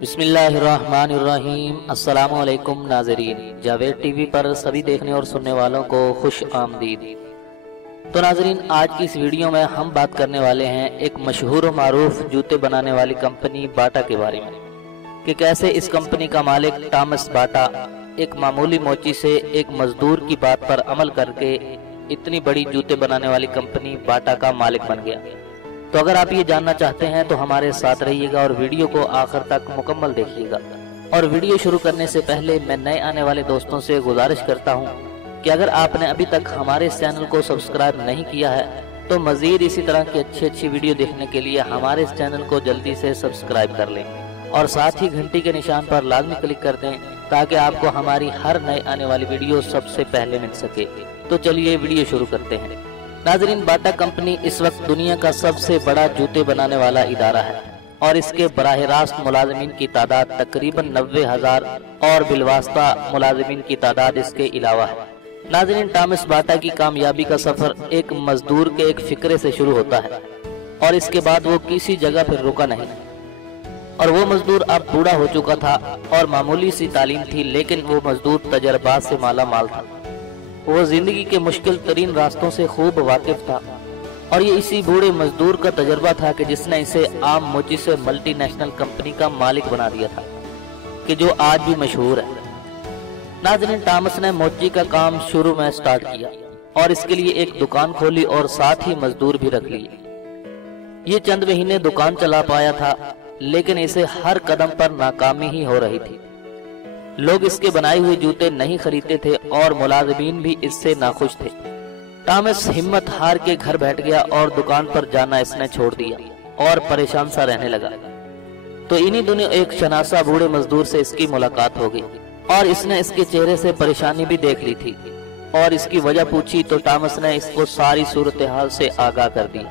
بسم اللہ الرحمن الرحیم۔ السلام علیکم ناظرین، جاوید ٹی وی پر سبھی دیکھنے اور سننے والوں کو خوش آمدید۔ تو ناظرین، آج کی اس ویڈیو میں ہم بات کرنے والے ہیں ایک مشہور و معروف جوتے بنانے والی کمپنی باٹا کے بارے میں، کہ کیسے اس کمپنی کا مالک ٹامس باٹا ایک معمولی موچی سے ایک مزدور کی بات پر عمل کر کے اتنی بڑی جوتے بنانے والی کمپنی باٹا کا مالک بن گیا۔ تو اگر آپ یہ جاننا چاہتے ہیں تو ہمارے ساتھ رہیے گا اور ویڈیو کو آخر تک مکمل دیکھیے گا۔ اور ویڈیو شروع کرنے سے پہلے میں نئے آنے والے دوستوں سے گزارش کرتا ہوں کہ اگر آپ نے ابھی تک ہمارے اس چینل کو سبسکرائب نہیں کیا ہے تو مزید اسی طرح کی اچھی ویڈیو دیکھنے کے لیے ہمارے اس چینل کو جلدی سے سبسکرائب کر لیں اور ساتھ ہی گھنٹی کے نشان پر لازمی کلک کر دیں تاکہ آپ کو ہماری ہر نئے آنے والی ویڈیو سب سے پہلے مل سکے۔ تو چلیے ویڈیو شروع کرتے ہیں۔ ناظرین، باٹا کمپنی اس وقت دنیا کا سب سے بڑا جوتے بنانے والا ادارہ ہے اور اس کے براہ راست ملازمین کی تعداد تقریباً 90,000 اور بالواسطہ ملازمین کی تعداد اس کے علاوہ ہے۔ ناظرین، ٹامس باٹا کی کامیابی کا سفر ایک مزدور کے ایک فکرے سے شروع ہوتا ہے اور اس کے بعد وہ کسی جگہ پھر رکا نہیں، اور وہ مزدور اب بوڑھا ہو چکا تھا اور معمولی سی تعلیم تھی، لیکن وہ مزدور تجربات سے مالا مال تھا۔ وہ زندگی کے مشکل ترین راستوں سے خوب واقف تھا اور یہ اسی بوڑھے مزدور کا تجربہ تھا کہ جس نے اسے عام موچی سے ملٹی نیشنل کمپنی کا مالک بنا دیا تھا، کہ جو آج بھی مشہور ہے۔ ناظرین، ٹامس نے موچی کا کام شروع میں سٹارٹ کیا اور اس کے لیے ایک دکان کھولی اور ساتھ ہی مزدور بھی رکھ لیے۔ یہ چند مہینے دکان چلا پایا تھا، لیکن اسے ہر قدم پر ناکامی ہی ہو رہی تھی۔ لوگ اس کے بنائے ہوئے جوتے نہیں خریدتے تھے اور ملازمین بھی اس سے ناخوش تھے۔ ٹامس ہمت ہار کے گھر بیٹھ گیا اور دکان پر جانا اس نے چھوڑ دیا اور پریشان سا رہنے لگا۔ تو انہی دنوں ایک شناسا بوڑھے مزدور سے اس کی ملاقات ہو گئی اور اس نے اس کے چہرے سے پریشانی بھی دیکھ لی تھی اور اس کی وجہ پوچھی تو ٹامس نے اس کو ساری صورتحال سے آگاہ کر دی۔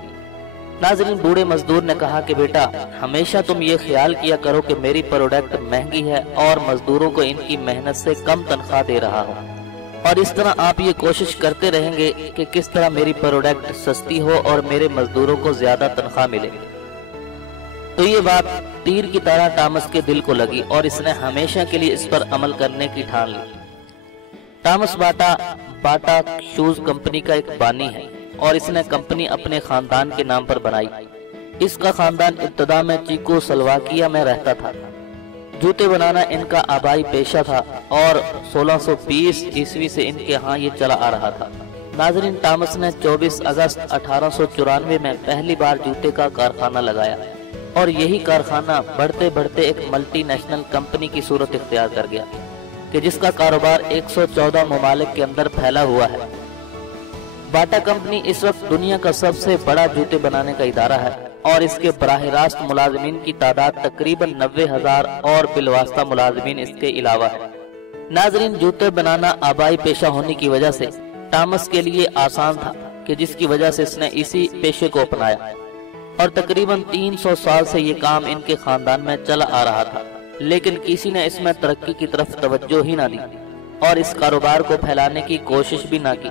ناظرین، بوڑھے مزدور نے کہا کہ بیٹا، ہمیشہ تم یہ خیال کیا کرو کہ میری پروڈکٹ مہنگی ہے اور مزدوروں کو ان کی محنت سے کم تنخواہ دے رہا ہوں، اور اس طرح آپ یہ کوشش کرتے رہیں گے کہ کس طرح میری پروڈکٹ سستی ہو اور میرے مزدوروں کو زیادہ تنخواہ ملے۔ تو یہ بات تیر کی طرح ٹامس کے دل کو لگی اور اس نے ہمیشہ کے لیے اس پر عمل کرنے کی ٹھان لی۔ ٹامس باٹا شوز کمپنی کا ایک بانی ہے اور اس نے کمپنی اپنے خاندان کے نام پر بنائی۔ اس کا خاندان ابتدا میں چیکو سلواکیہ میں رہتا تھا۔ جوتے بنانا ان کا آبائی پیشہ تھا اور 1620 عیسوی سے ان کے ہاں یہ چلا آ رہا تھا۔ ناظرین، ٹامس نے 24 اگست 1894 میں پہلی بار جوتے کا کارخانہ لگایا اور یہی کارخانہ بڑھتے بڑھتے ایک ملٹی نیشنل کمپنی کی صورت اختیار کر گیا، کہ جس کا کاروبار 114 ممالک کے اندر پھیلا ہوا ہے۔ باٹا کمپنی اس وقت دنیا کا سب سے بڑا جوتے بنانے کا ادارہ ہے اور اس کے براہ راست ملازمین کی تعداد تقریباً 90,000 اور بالواسطہ ملازمین اس کے علاوہ ہے۔ ناظرین، جوتے بنانا آبائی پیشہ ہونے کی وجہ سے ٹامس کے لیے آسان تھا، کہ جس کی وجہ سے اس نے اسی پیشے کو اپنایا اور تقریباً 300 سال سے یہ کام ان کے خاندان میں چلا آ رہا تھا، لیکن کسی نے اس میں ترقی کی طرف توجہ ہی نہ دی اور اس کاروبار کو پھیلانے کی کوشش بھی نہ کی۔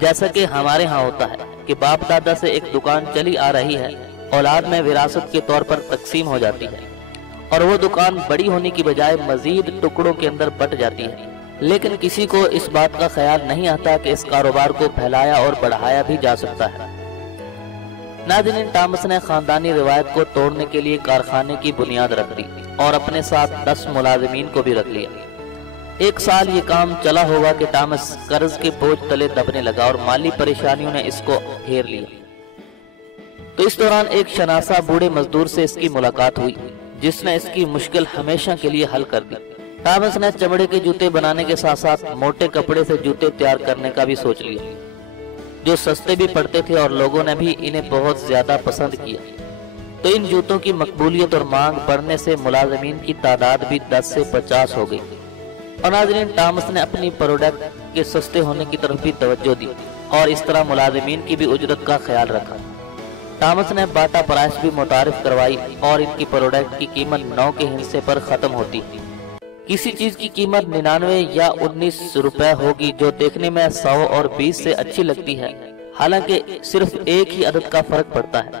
جیسا کہ ہمارے ہاں ہوتا ہے کہ باپ دادا سے ایک دکان چلی آ رہی ہے، اولاد میں وراثت کے طور پر تقسیم ہو جاتی ہے اور وہ دکان بڑی ہونے کی بجائے مزید ٹکڑوں کے اندر بٹ جاتی ہے، لیکن کسی کو اس بات کا خیال نہیں آتا کہ اس کاروبار کو پھیلایا اور بڑھایا بھی جا سکتا ہے۔ ناظرین، ٹامس نے خاندانی روایت کو توڑنے کے لیے کارخانے کی بنیاد رکھ دی اور اپنے ساتھ 10 ملازمین کو بھی رکھ لیا۔ ایک سال یہ کام چلا ہوگا کہ ٹامس قرض کے بوجھ تلے دبنے لگا اور مالی پریشانیوں نے اس کو گھیر لیا۔ تو اس دوران ایک شناسا بوڑھے مزدور سے اس کی ملاقات ہوئی جس نے اس کی مشکل ہمیشہ کے لیے حل کر دی۔ ٹامس نے چمڑے کے جوتے بنانے کے ساتھ ساتھ موٹے کپڑے سے جوتے تیار کرنے کا بھی سوچ لیا، جو سستے بھی پڑتے تھے اور لوگوں نے بھی انہیں بہت زیادہ پسند کیا۔ تو ان جوتوں کی مقبولیت اور مانگ بڑھنے سے ملازمین کی تعداد بھی 10 سے 50 ہو گئی اور ناظرین، ٹامس نے اپنی پروڈکٹ کے سستے ہونے کی طرف بھی توجہ دی اور اس طرح ملازمین کی بھی اجرت کا خیال رکھا۔ ٹامس نے باٹا پرائس بھی متعارف کروائی اور ان کی پروڈکٹ کی قیمت 9 کے حصے پر ختم ہوتی۔ کسی چیز کی قیمت 99 یا 19 روپے ہوگی جو دیکھنے میں 100 اور 20 سے اچھی لگتی ہے، حالانکہ صرف ایک ہی عدد کا فرق پڑتا ہے۔